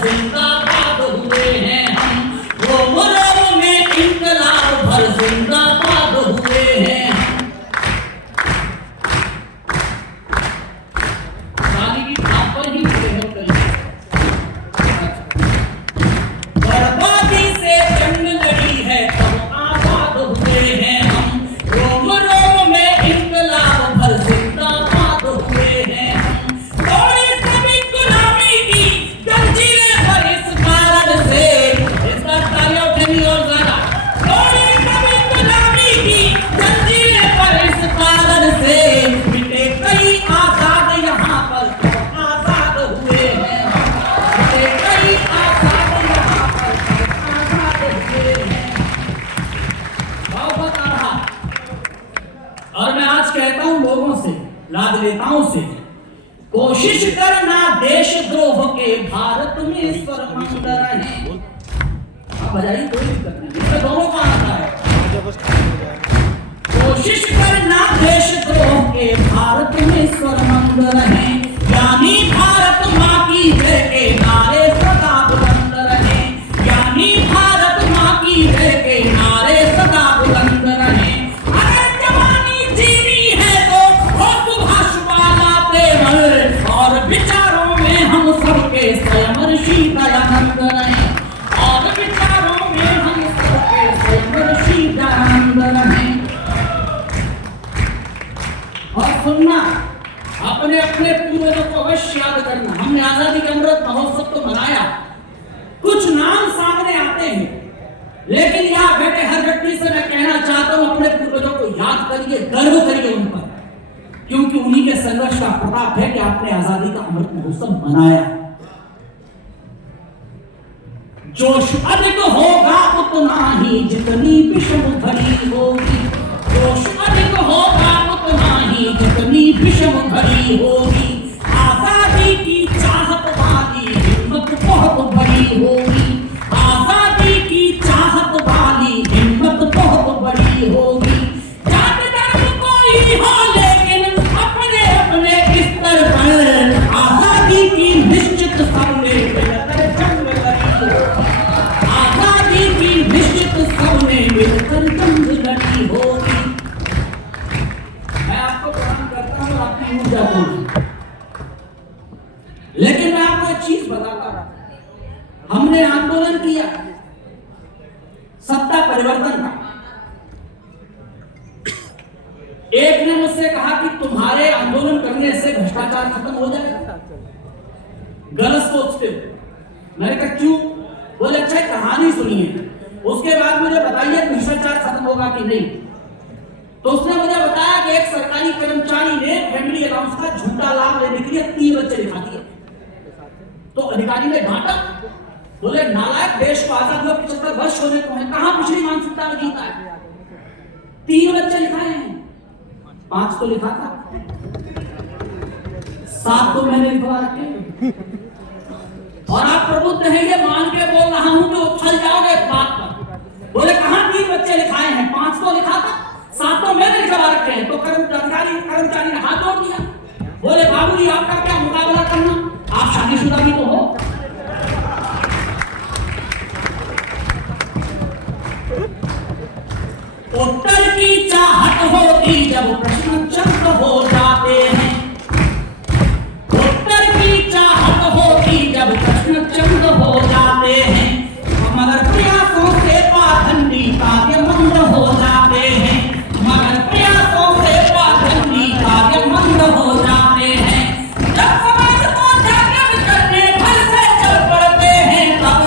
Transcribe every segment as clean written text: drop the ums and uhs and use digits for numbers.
जिंदाबाद हुए हैं हम, रोम रोम में इंकलाब भर जिंदाबाद हुए हैं हम। गाली की थाप पर ही प्रेम करिए। बर्बादी से जंग लड़ी है तब आजाद हुए हैं हम, रोम रोम में इंकलाब भर जिंदाबाद हुए हैं हम। तोड़ी सभी गुलामी की जंजीरें पर इस कारण से, इसका तालियां उठेंगी और ज्यादा। तोड़ी सभी गुलामी की जंजीरें पर इस कारण से, मिटे कई आजाद यहाँ पर तब आजाद हुए हैं हम, मिटे कई आजाद यहाँ पर तब आजाद हुए हैं। भाव बता रहा और मैं आज कहता हूं लोगों से, राजनेताओं से, कोशिश करना देशद्रोह के भारत में स्वरमंद रहे। आप बजाइए, कोई दिक्कत नहीं, इसमें दोनों का आता है। कोशिश करना देशद्रोह के भारत में स्वरमंद रहे, यानी भारत माँ की जय के नारे सदा बुलंद रहे, यानी भारत माँ की जय के नारे सदा बुलंद रहे। अगर जवानी जीनी है तो हो सुभाष वाला प्रेमल, और विचारों में हम सबके स्वयं ऋषि दयानंद रहे, और विचारों में हम सबके स्वयं ऋषि दयानंद रहे। और सुनना, अपने अपने पूर्वजों को अवश्य याद करना। हमने आजादी का अमृत महोत्सव तो मनाया, कुछ नाम सामने आते हैं, लेकिन यहाँ बैठे हर व्यक्ति से मैं कहना चाहता हूं, अपने पूर्वजों को याद करिए, गर्व करिए उन पर, क्योंकि उन्हीं के संघर्ष का प्रताप है कि आपने आजादी का अमृत महोत्सव मनाया। जोश अधिक होगा उतना ही जितनी विषम घड़ी होगी, जोश अधिक होगा उतना ही जितनी विषम घड़ी होगी। आजादी की चाहत वाली हिम्मत बहुत बड़ी होगी, आजादी की चाहत वाली हिम्मत बहुत बड़ी होगी। जात धर्म कोई हो लेकिन अपने अपने स्तर पर आजादी की निश्चित सबने मिलकर जंग लड़ी होगी, आजादी की निश्चित सबने मिलकर जंग लड़ी होगी। मैं आपको प्रणाम करता हूं, आपकी ऊर्जा को, लेकिन मैं आपको एक चीज बताता हूं, हमने आंदोलन किया सत्ता परिवर्तन का। एक ने मुझसे कहा कि तुम्हारे आंदोलन करने से भ्रष्टाचार खत्म हो जाएगा, गलत सोचते हो। मैंने कहा क्यों? बोले अच्छा कहानी सुनिए, उसके बाद मुझे बताइए भ्रष्टाचार खत्म होगा कि नहीं। तो उसने मुझे बताया कि एक सरकारी कर्मचारी ने फैमिली अलाउंस का झूठा लाभ लेने के लिए 3 बच्चे लिखा दिए। तो अधिकारी ने डांटा, बोले नालायक, देश को आजाद हुए 75 वर्ष होने को है, कहां पिछली मानसिकता में जीता है? 3 बच्चे लिखाए हैं, 5 तो लिखा था, 7 तो मैंने लिखवा रखे। और आप प्रबुद्ध हैं, ये मान के बोल रहा हूं कि उछल जाओगे इस बात पर। बोले कहां 3 बच्चे लिखाए हैं, 5 तो लिखा था, 7 तो मैंने लिखवा रखे हैं। तो कर्मचारी ने हाथ जोड़ दिया, बोले बाबूजी आपका क्या मुकाबला करना, आप शादीशुदा भी तो हो। उत्तर की चाहत होती जब प्रश्न चंद हो जाते हैं, उत्तर की चाहत होती जब प्रश्न चंद हो जाते हैं, मगर प्रयासों से पाखंडी कार्य मंद हो जाते हैं, मगर प्रयासों से पाखंडी कार्य मंद हो जाते हैं। जब समाज को जागृत करने घर से चल पड़ते हैं तब,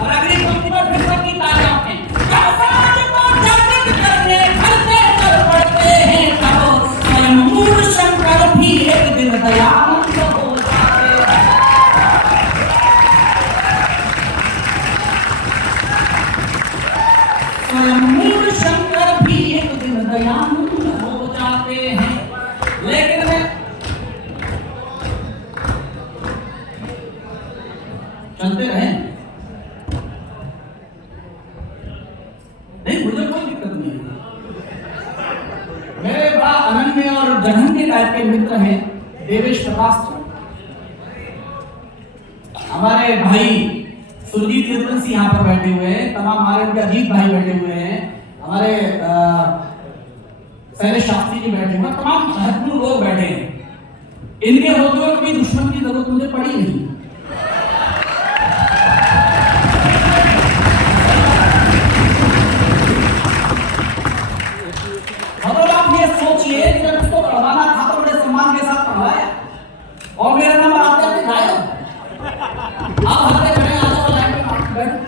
और अगली पंक्ति पर फिर सबकी तालियां हैं, जब समाज को जागृत करने घर से चल पड़ते हैं तब, स्वयं मूल शंकर भी एक दिन दयानंद हो जाते हैं। स्वयं मूल शंकर भी एक दिन दयानंद हो जाते हैं। लेकिन मैं चलते रहे नहीं, मुझे कोई दिक्कत नहीं है। मेरे बड़ा अनन्य और जघन्य टाइप के मित्र हैं देवेश प्रकाश जी। हमारे भाई सुरजीत यदुवंशी यहाँ पर बैठे हुए हैं, तमाम हमारे उनके अजीत भाई बैठे हुए हैं, हमारे शैलेश शास्त्री जी बैठे हुए हैं, तमाम महत्वपूर्ण लोग बैठे हैं। इनके होते हुए कभी दुश्मन की जरूरत मुझे पड़ी नहीं। मतलब आप ये सोचिए कि जब उसको पढ़वाना था तो बड़े सम्मान के साथ पढ़वाया और मेरा नाम आते आते गायब। आप हंसते खड़े आ जाओ लाइन में बैठो।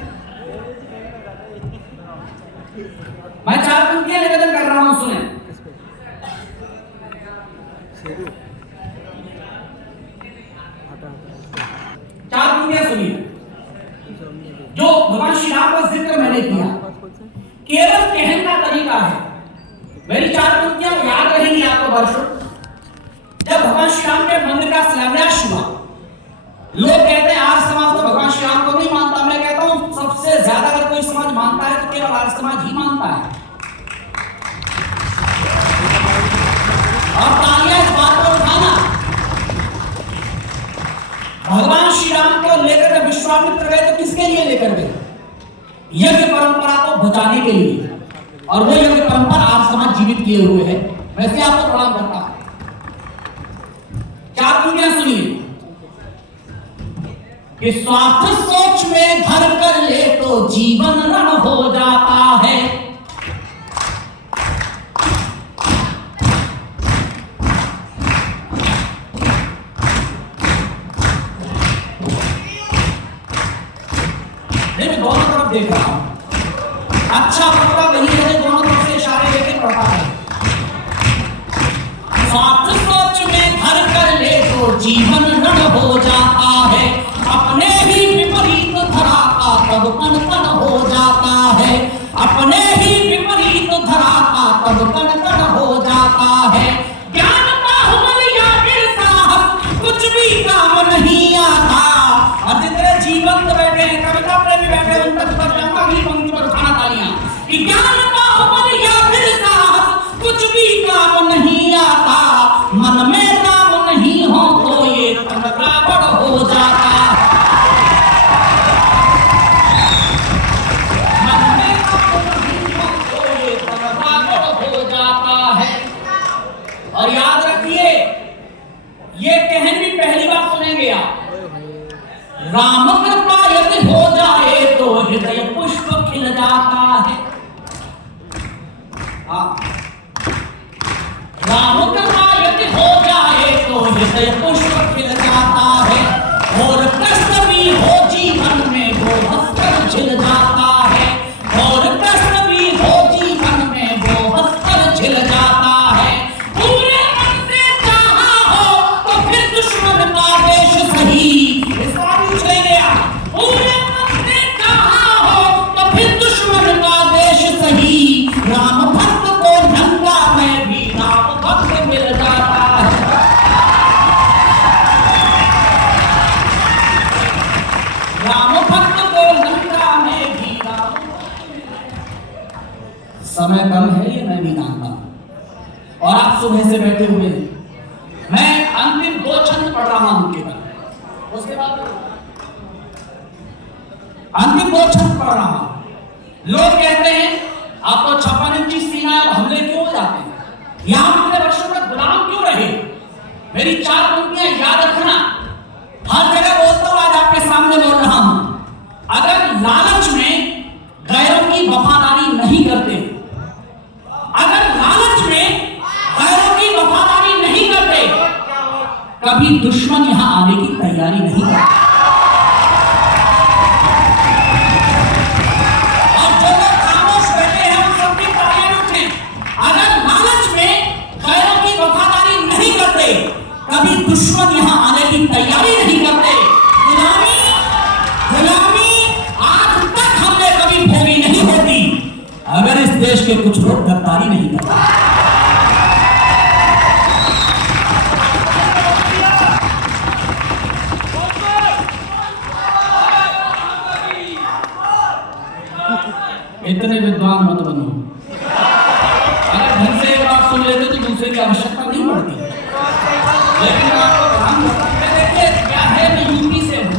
मैं 4 पंक्तियां निवेदन कर रहा हूं, सुने। चार पंक्तियां सुनिए। जो भगवान श्री राम का जिक्र मैंने किया केवल कहने का तरीका है। मेरी 4 पंक्तियां याद रहेंगी आपको वर्षों। जब भगवान श्री राम के मंदिर का शिलान्यास हुआ, लोग कहते हैं आर्य समाज तो भगवान श्री राम को नहीं मानता। मैं कहता हूं सबसे ज्यादा अगर कोई समाज मानता है तो केवल आर्य समाज ही मानता है। और तालियां इस बात पर उठाना, भगवान श्री राम को लेकर जब विश्वामित्र गए तो किसके लिए लेकर गए? यज्ञ परंपरा को बचाने के लिए, और वो यज्ञ परंपरा आर्य समाज जीवित किए हुए है। वैसे आपको प्रणाम करता हूं। 4 पंक्तियां सुनिए कि स्वार्थ सोच में घर कर ले तो जीवन रण हो जाता है। मैं दोनों तरफ देख रहा हूं, अच्छा मतलब वही है, दोनों तरफ से इशारे लेके पढ़ता है। स्वार्थ सोच में घर कर ले तो जीवन रण हो जाता है, अपने ही विपरीत धरा का तब कण कण हो जाता है, अपने ही विपरीत धरा का तब कण कण हो जाता है। ज्ञान बाहुबल या फिर साहस कुछ भी काम नहीं आता। और जितने जीवंत बैठे हैं, कविता प्रेमी बैठे हैं, उन तक पर जाऊंगा, अगली पंक्ति पर उठाना तालियां कि ज्ञान बाहुबल या फिर साहस कुछ भी काम नहीं आता, मन में राम नहीं हो तो ये तन रावण हो जाता है। मन में राम नहीं हो तो ये तन रावण हो जाता है। और याद रखिए, ये कहन भी पहली बार सुनेंगे आप। राम कृपा यदि हो जाए तो हृदय पुष्प खिल जाता है। राम कृपा यदि हो जाए तो हृदय पुष्प खिल जाता है, और कष्ट भी हो जीवन में वो हंसकर झिल जाता है, और कष्ट भी हो जीवन में वो हंसकर झिल जाता है। पूरे मन से चाहा हो तो फिर दुश्मन का देश सही। इस बार पूछ लेंगे आप, पूरे मन से चाहा हो तो फिर दुश्मन का देश सही। राम भक्त को नंगा में भी राम भक्त मिल जाता है। राम भक्त को नंगा में भी राम। समय कम है, ये मैं भी जानता हूं, और आप सुबह से बैठे हुए हैं। मैं अंतिम 2 छंद पढ़ रहा हूं केवल, उसके बाद अंतिम 2 छंद पढ़ रहा हूं। लोग कहते हैं आपको 56 इंची सीना हमले क्यों हो जाते हैं, यहां इतने वर्षों तक गुलाम क्यों रहे? मेरी 4 पंक्तियां याद रखना, हर जगह बोलता हूं, आज आपके सामने बोल रहा हूं। अगर लालच में गैरों की वफादारी नहीं करते, अगर लालच में गैरों की वफादारी नहीं करते, कभी दुश्मन यहां आने की तैयारी नहीं करता। और जो लोग खामोश बैठे हैं उन सबकी तालियां उठें। अगर लालच में गैरों की वफादारी नहीं करते, कभी दुश्मन यहां आने की तैयारी नहीं करते। गुलामी आज तक हमने कभी भोगी नहीं होती अगर इस देश के कुछ लोग गद्दारी नहीं करते। इतने विद्वान मत बनो, अगर ढंग से एक बात सुन लेते तो दूसरे की आवश्यकता नहीं पड़ती। लेकिन आपको ध्यान रखना, देखिए क्या है, मैं यूपी से हूँ,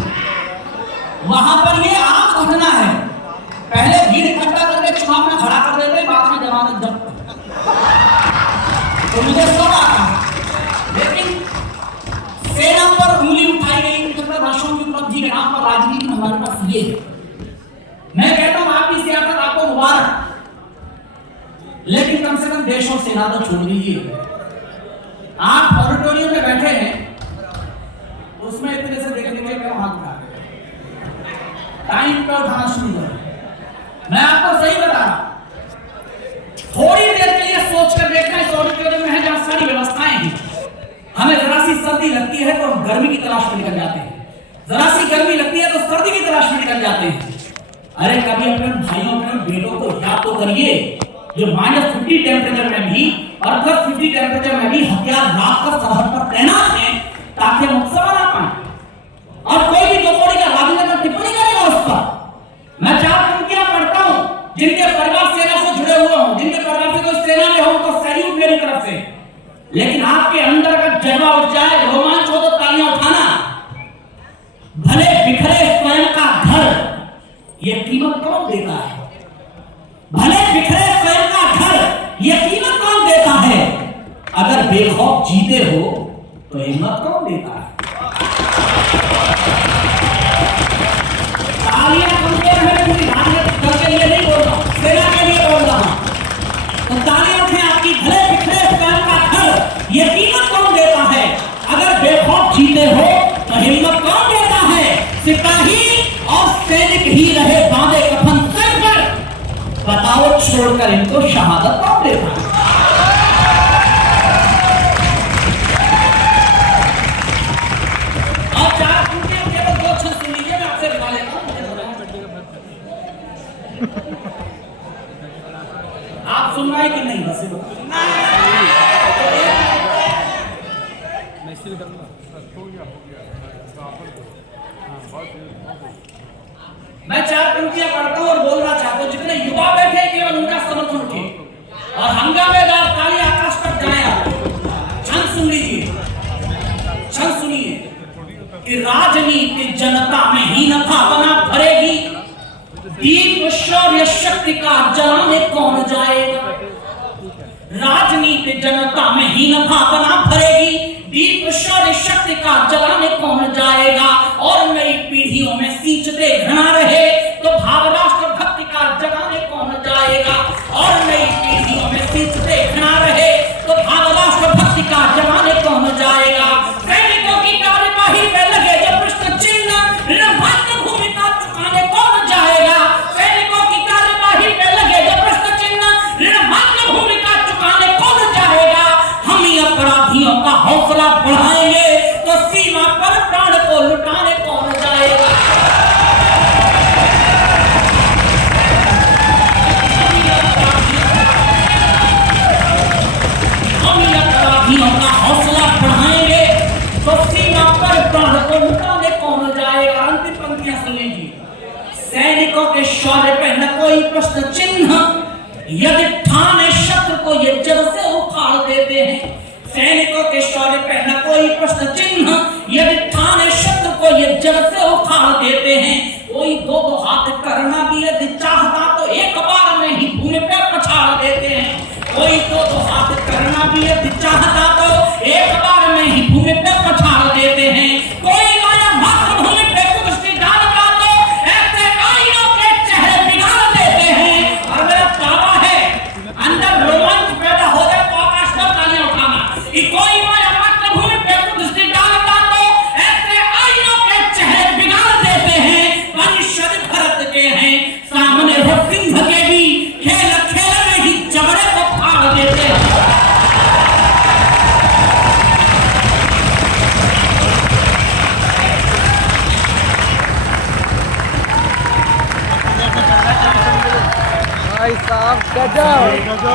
ये है। मैं कहता हूं आपकी सियासत आपको मुबारक, लेकिन कम से कम देश और सेना तो छोड़ दीजिए। आप ऑडिटोरियम में बैठे हैं, उसमें इतने से देखने के लिए क्यों हाथ उठा रहे? टाइम पे उठाना शुरू करो। मैं आपको सही बता रहा हूं, थोड़ी देर के लिए सोच कर देखना, इस ऑडिटोरियम में है जहां सारी व्यवस्थाएं हैं। हमें जरा सी सर्दी लगती है तो हम गर्मी की तलाश में निकल जाते हैं, जरा सी गर्मी लगती है तो सर्दी की तलाश में निकल जाते हैं। अरे कभी अपने भाइयों अपने बेटों को याद तो करिए, जो -50 टेम्परेचर में भी और +50 टेम्परेचर में भी हथियार लाद कर सरहद पर तैनात हैं ताकि हम अक्सर ना पाए। और कोई भी दो कौड़ी का राजनीतिक टिप्पणी करेगा उस पर। मैं 4 पंक्तियां पढ़ता हूं, जिनके परिवार सेना से जुड़े हुए हों, जिनके परिवार से कोई सेना में हो, तो सैल्यूट मेरी तरफ से। लेकिन आपके अंदर का जज्बा उठ जाए, रोमांच हो तो तालियां उठाना। भले बिखरे स्वयं का घर, यह कीमत कौन देता है? भले बिखरे स्वयं का घर, यह कीमत कौन देता है? अगर बेखौफ जीते हो तो हिम्मत कौन देता है? तालियां सुनते रहे, पूरी राजनीतिक दल के लिए नहीं बोल रहा हूं, सेना के लिए बोल रहा हूं। तो तालियां उठे आपकी, भले बिखरे स्वयं का घर, यह कीमत कौन देता है? अगर बेखौफ जीते हो तो हिम्मत कौन देता है? सिपाही और सैनिक ही रहे बांधे कफन सर पर, बताओ छोड़कर इनको शहादत कौन देता है? और 4 पंक्तियां केवल 2 छंद सुन लीजिए, मैं आपसे दिखा लेता हूं। आप सुन रहे हैं कि नहीं? बस मैं 4 पंक्तियां पढ़ता हूं और बोलना चाहता हूं, जितने युवा बैठे केवल उनका समर्थन उठे और हंगामेदार ताली आकाश तक जाए। छंद सुन लीजिए, छंद सुनिए कि राजनीति जनता में हीनता बना भरेगी, दीप शौर्य शक्ति का जलाने कौन जाएगा? राजनीति जनता में हीनता बना भरेगी, दीप शौर्य शक्ति का जलाने कौन जाएगा? और नई पीढ़ियों में सींचते घृणा रहे तो भाव राष्ट्र भक्ति का जगाने कौन जाएगा? और नई पीढ़ियों में सींचते घृणा रहे तो भाव राष्ट्र भक्ति का जगाने कौन जाएगा? सैनिकों की कार्यवाही पे लगे जो प्रश्न चिन्ह, ऋणभाग्य भूमिका चुकाने कौन जाएगा? सैनिकों की कार्यवाही पे लगे जो प्रश्न चिन्ह, ऋणभाग्य भूमिका चुकाने कौन जाएगा? हम ही अपराधियों का हौसला बढ़ाएंगे तो सीमा पर प्राण को लुटाने कौन जाएगा? हम ही अपराधियों का हौसला बढ़ाएंगे तो सीमा पर प्राण को लुटाने कौन जाएगा? अंतिम पंक्तियां सुन लीजिए। सैनिकों के शौर्य पे न कोई प्रश्न चिन्ह, यदि ठाने शत्रु को ये जड़ से उखाड़ देते हैं। सैनिकों के शौर्य पे न कोई प्रश्न चिन्ह, यदि ठाने शत्रु को ये जड़ से उखाड़ देते हैं। कोई 2-2 हाथ करना भी यदि चाहता तो एक बार में ही भूमि पे पछाड़ देते हैं। कोई 2-2 हाथ करना भी यदि चाहता तो एक बार में ही भूमि पे पछाड़ देते हैं। कोई माया मातृभूमि पे कुर्सी डालता तो ऐसे आईनों के चेहरे बिगाड़ देते हैं। और मेरा दावा है, अंदर रोमांच पैदा हो जाए तो आकाश पर तालियां उठाना कि कोई माया मातृभूमि पे कुर्सी डालता तो ऐसे आईनों के चेहरे बिगाड़ देते हैं। मनुष्य भरत के हैं सामने हो सिंह के भी, खेल खेल में ही चमड़े को फाड़ देते हैं। भाई साहब गजब।